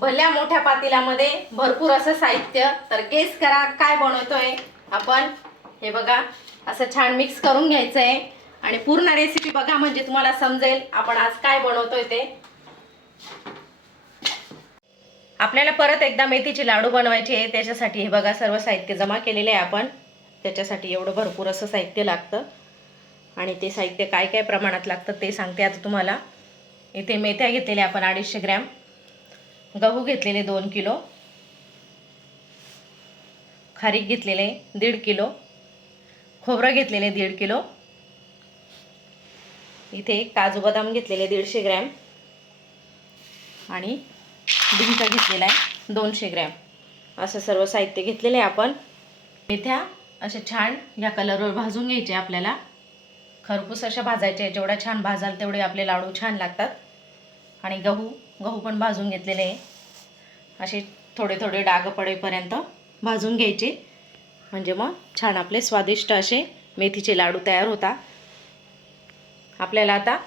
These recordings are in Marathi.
भल्या मोठ्या पातेल्यामध्ये भरपूर असं साहित्य. तर गेस करा काय बनवतोय. आपण हे बघा असं छान मिक्स करून घ्यायचं आहे आणि पूर्ण रेसिपी बघा म्हणजे तुम्हाला समजेल आपण आज काय बनवतोय ते. आपल्याला परत एकदा मेथीचे लाडू बनवायचे आहे. त्याच्यासाठी हे बघा सर्व साहित्य जमा केलेले आहे आपण. त्याच्यासाठी एवढं भरपूर असं साहित्य लागतं. आणि ते साहित्य काय काय प्रमाणात लागतं ते सांगते आता तुम्हाला. इथे मेथ्या घेतलेल्या आपण अडीचशे ग्रॅम. गहू घेतलेले दोन किलो. खारीक घेतलेले दीड किलो. खोबरं घेतलेले दीड किलो. इथे काजू बदाम घेतलेले दीडशे ग्रॅम. आणि डिंक घेतलेला आहे दोनशे ग्रॅम. असं सर्व साहित्य घेतलेलं आहे आपण. मेथ्या असे छान या कलरवर भाजून घ्यायचे आपल्याला. खरपूस अशा भाजायचे जेवढ्या छान भाजाल तेवढे आपले लाडू छान लागतात. आणि गहू गहू पण भाजून घेतलेले आहे. असे थोडे थोडे डाग पडेपर्यंत भाजून घ्यायचे. म्हणजे मग छान आपले स्वादिष्ट असे मेथीचे लाडू तयार होता. आपल्याला आता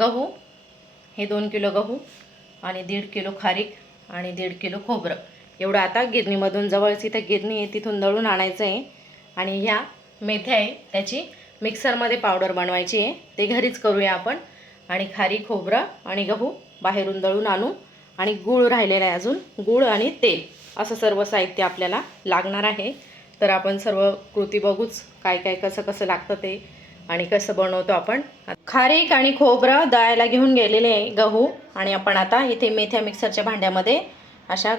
गहू हे दोन किलो गहू आणि दीड किलो खारीक आणि दीड किलो खोबरं. एवढं आता गिरणीमधून जवळच इथं गिरणी आहे तिथून दळून आणायचं आहे. आणि ह्या मेथ्या आहे त्याची मिक्सरमध्ये पावडर बनवायची आहे. ते घरीच करूया आपण. आणि खारी खोबरं आणि गहू बाहेरून दळून आणू आणि गूळ राहिलेला आहे अजून गूळ आणि तेल. असं सर्व साहित्य आपल्याला लागणार आहे. तर आपण सर्व कृती बघूच काय काय कसं कसं लागतं ते आणि कसं बनवतो आपण. खारीक आणि खोबरं दळायला घेऊन गेलेले आहे गहू आणि आपण आता इथे मेथ्या मिक्सरच्या भांड्यामध्ये अशा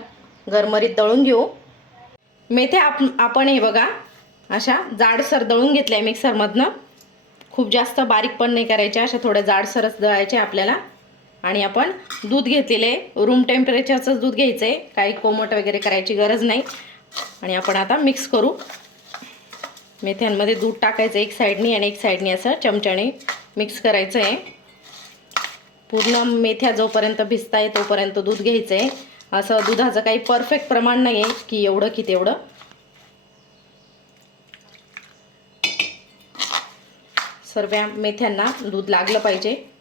गरमरीत दळून घेऊ. मेथ्या आप आपण हे बघा अशा जाडसर दळून घेतल्या आहे मिक्सरमधनं. खूप जास्त बारीक पण नाही करायच्या अशा थोड्या जाडसरच दळायच्या आपल्याला. आणि आपण दूध घेतलेलं आहे रूम टेम्परेचरचंच दूध घ्यायचं आहे काही कोमट वगैरे करायची गरज नाही. आणि आपण आता मिक्स करू. मेथ्यांमध्ये दूध टाकायचं एक साईडनी आणि एक साईडनी असं चमच्याने मिक्स करायचं आहे पूर्ण मेथ्या जोपर्यंत भिजता आहे तोपर्यंत दूध घ्यायचं आहे असं दुधाचं काही परफेक्ट प्रमाण नाही आहे की एवढं की तेवढं. सर्व मेथ्यांना दूध लागलं पाहिजे.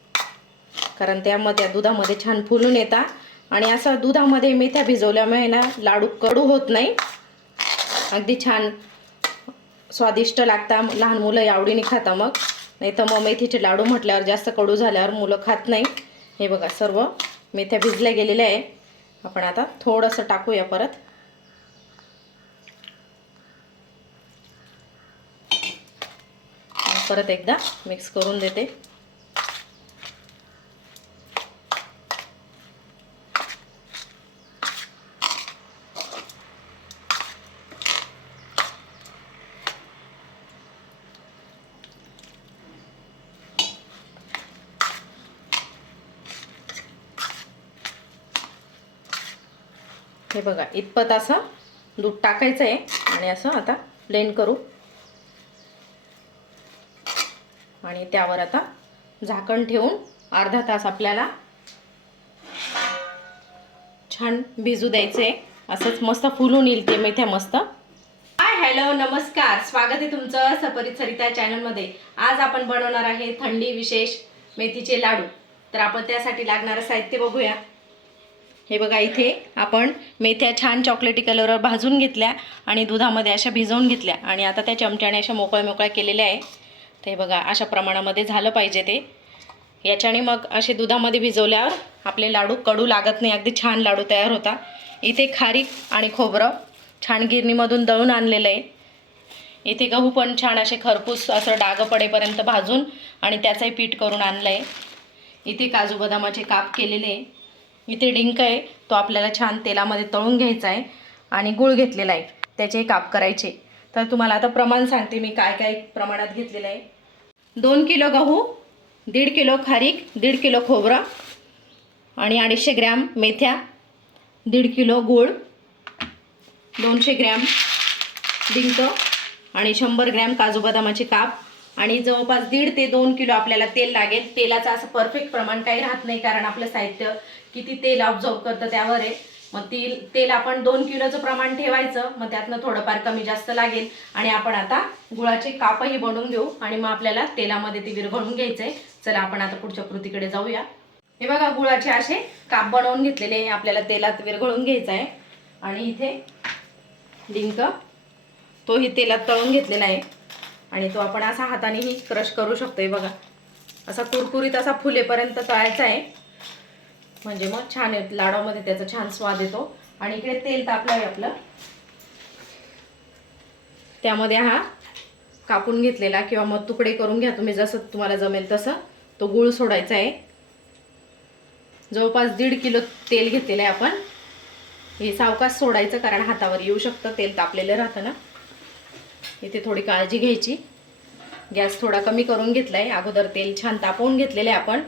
कारण त्यामध्ये त्या दुधामध्ये छान फुलून येतात आणि असं दुधामध्ये मेथ्या भिजवल्यामुळे ना लाडू कडू होत नाही. अगदी छान स्वादिष्ट लागतात लहान मुलं आवडीने खाता मग. नाही तर मग मेथीचे लाडू म्हटल्यावर जास्त कडू झाल्यावर मुलं खात नाही. हे बघा सर्व मेथ्या भिजल्या गेलेल्या आहे. आपण आता थोडंसं टाकूया परत. परत एकदा मिक्स करून देते. हे बघा इतपत असं दूध टाकायचं आहे. आणि असं आता ब्लेंड करू. आणि त्यावर आता झाकण ठेवून अर्धा तास आपल्याला छान भिजू द्यायचं आहे असंच मस्त फुलून येईल ते मेथ्या मस्त. हाय हॅलो नमस्कार. स्वागत आहे तुमचं सपरित सरिता चॅनलमध्ये आज आपण बनवणार आहे थंडी विशेष मेथीचे लाडू. तर आपण त्यासाठी लागणारं साहित्य बघूया. हे बघा इथे आपण मेथ्या छान चॉकलेटी कलरवर भाजून घेतल्या आणि दुधामध्ये अशा भिजवून घेतल्या. आणि आता त्या चमच्याने अशा मोकळ्या मोकळ्या केलेल्या आहे तर हे बघा अशा प्रमाणामध्ये झालं पाहिजे ते. याच्याने मग असे दुधामध्ये भिजवल्यावर आपले लाडू कडू लागत नाही. अगदी छान लाडू तयार होता. इथे खारीक आणि खोबरं छान गिरणीमधून दळून आणलेलं आहे. इथे गहू पण छान असे खरपूस असं डाग पडेपर्यंत भाजून आणि त्याचंही पीठ करून आणलं आहे इथे काजू बदामाचे काप केलेले आहे. इथे डिंक आहे तो आपल्याला छान तेलामध्ये तळून घ्यायचा आहे आणि गूळ घेतलेला आहे. त्याचे काप करायचे. तर तुम्हाला आता प्रमाण सांगते मी काय काय प्रमाणात घेतलेलं आहे. दोन किलो गहू दीड किलो खारीक दीड किलो खोबरं आणि अडीचशे ग्रॅम मेथ्या दीड किलो गूळ दोनशे ग्रॅम डिंक आणि शंभर ग्रॅम काजू बदामाचे काप आणि जवळपास दीड ते दोन किलो आपल्याला तेल लागेल. तेलाचं असं परफेक्ट प्रमाण काही राहत नाही कारण आपलं साहित्य किती तेल ऑब्झर्व करतं त्यावर आहे. मग ती तेल आपण दोन किलोचं प्रमाण ठेवायचं मग त्यातनं थोडंफार कमी जास्त लागेल. आणि आपण आता गुळाचे कापही बनवून घेऊ आणि मग आपल्याला तेलामध्ये ते विरघळून घ्यायचं आहे चला आपण आता पुढच्या कृतीकडे जाऊया. हे बघा गुळाचे असे काप बनवून घेतलेले आहे. आपल्याला तेलात विरघळून घ्यायचा आहे आणि इथे डिंक तोही तेलात तळून घेतलेला आहे. आणि तो आपण असा हातानेही क्रश करू शकतोय बघा. असा कुरकुरीत असा फुलेपर्यंत तळायचा आहे. म्हणजे मग छान येत लाडवामध्ये त्याचा छान स्वाद येतो. आणि इकडे तेल तापलं आहे आपलं. त्यामध्ये हा कापून घेतलेला किंवा मग तुकडे करून घ्या तुम्ही जसं तुम्हाला जमेल तसं. तो गुळ सोडायचा आहे. जवळपास दीड किलो तेल घेतलेलं आहे आपण. हे सावकाश सोडायचं कारण हातावर येऊ शकतं तेल तापलेलं राहतं ना. इथे थोडी काळजी घ्यायची. गॅस थोडा कमी करून घेतला आहे अगोदर तेल छान तापवून घेतलेलं आहे आपण.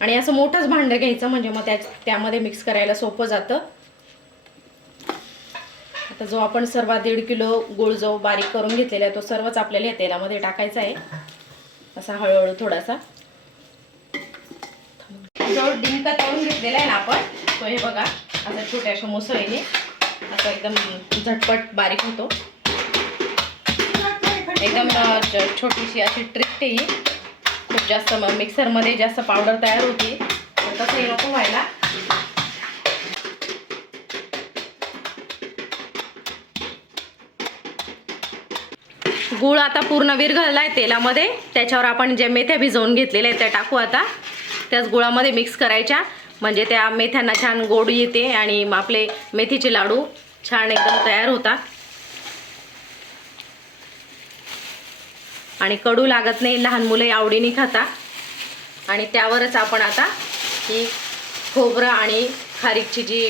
आणि असं मोठंच भांडं घ्यायचं म्हणजे मग त्या त्यामध्ये मिक्स करायला सोपं जातं. आता जो आपण सर्व दीड किलो गुळ जो बारीक करून घेतलेला आहे तो सर्वच आपल्याला या तेलामध्ये टाकायचा आहे. असा हळूहळू थोडासा. जो डिंका तळून घेतलेला आहे ना आपण तो हे बघा असं छोट्याशा मुसळीने असं एकदम झटपट बारीक होतो. एकदम छोटीशी अशी ट्रिक ही खूप जास्त मिक्सरमध्ये जास्त पावडर तयार होती. तर तसंही नको व्हायला. गूळ आता पूर्ण विरघळला आहे तेलामध्ये. त्याच्यावर आपण जे मेथ्या भिजवून घेतलेल्या आहेत त्या टाकू आता. त्याच गुळामध्ये मिक्स करायच्या. म्हणजे त्या मेथ्यांना छान गोड येते आणि आपले मेथीचे लाडू छान एकदम तयार होतात. आणि कडू लागत नाही लहान मुलं आवडीने खाता. आणि त्यावरच आपण आता ही खोबरं आणि खारीकची जी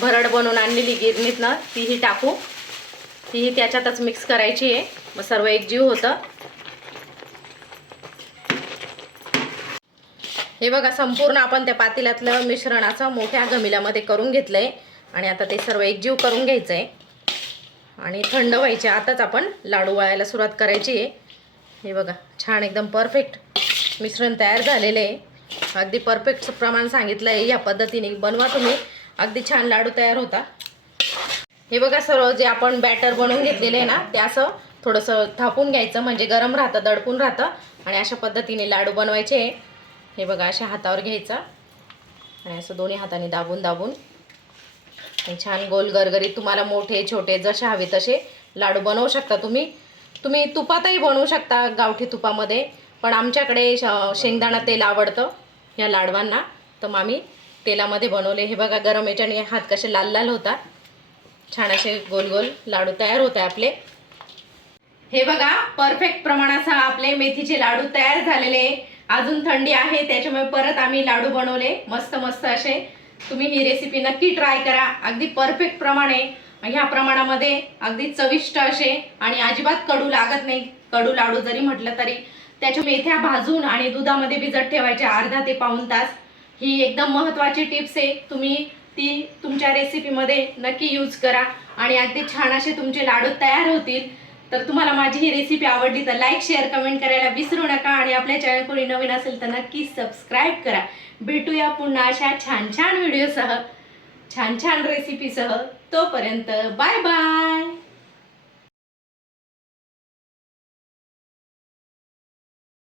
भरड बनवून आणलेली गिरणीतनं तीही टाकू. तीही त्याच्यातच मिक्स करायची आहे. मग सर्व एकजीव होतं. हे बघा संपूर्ण आपण त्या पातेल्यातलं मिश्रणाचं मोठ्या गमिलामध्ये करून घेतलं आहे आणि आता ते सर्व एकजीव करून घ्यायचं आहे आणि थंड व्हायचे आताच आपण लाडू वळायला सुरुवात करायची आहे. हे बघा छान एकदम परफेक्ट मिश्रण तयार झालेलं आहे. अगदी परफेक्ट प्रमाण सांगितलं आहे या पद्धतीने. बनवा तुम्ही. अगदी छान लाडू तयार होता. हे बघा सर्व जे आपण बॅटर बनवून घेतलेले आहे ना ते असं थोडंसं थापून घ्यायचं. म्हणजे गरम राहतं दडपून राहतं. आणि अशा पद्धतीने लाडू बनवायचे आहे. हे बघा अशा हातावर घ्यायचं. आणि असं दोन्ही हाताने दाबून दाबून. छान गोल गरगरीत तुम्हाला मोठे छोटे जसे हवे तसे लाडू बनवू शकता तुम्ही. तुम्ही तुपातही बनवू शकता गावठी तुपामध्ये पण आमच्याकडे श- शेंगदाणा तेल आवडतं या लाडवांना. तर मग आम्ही तेलामध्ये बनवले. हे बघा गरम याच्याने हात कसे लाल लाल होता छान असे गोल गोल लाडू तयार होत आहे आपले. हे बघा परफेक्ट प्रमाणासह आपले मेथीचे लाडू तयार झालेले. अजून थंडी आहे त्याच्यामुळे परत आम्ही लाडू बनवले. मस्त मस्त असे. तुम्ही ही रेसिपी नक्की ट्राय करा. अगदी परफेक्ट प्रमाणे. ह्या प्रमाणामध्ये अगदी चविष्ट असे आणि अजिबात कडू लागत नाही. कडू लाडू जरी म्हटलं तरी. त्याच्या मेथ्या भाजून आणि दुधामध्ये भिजत ठेवायच्या अर्धा ते पाऊण तास. ही एकदम महत्त्वाची टिप्स आहे. तुम्ही ती तुमच्या रेसिपीमध्ये नक्की यूज करा. आणि अगदी छान असे तुमचे लाडू तयार होतील. तर तुम्हाला माझी ही रेसिपी आवडली तर लाईक शेअर कमेंट करायला विसरू नका. आणि आपल्या चॅनल कोणी नवीन असेल तर नक्की सबस्क्राईब करा. भेटूया पुन्हा अशा छान छान व्हिडिओसह छान छान रेसिपीसह. तोपर्यंत बाय बाय.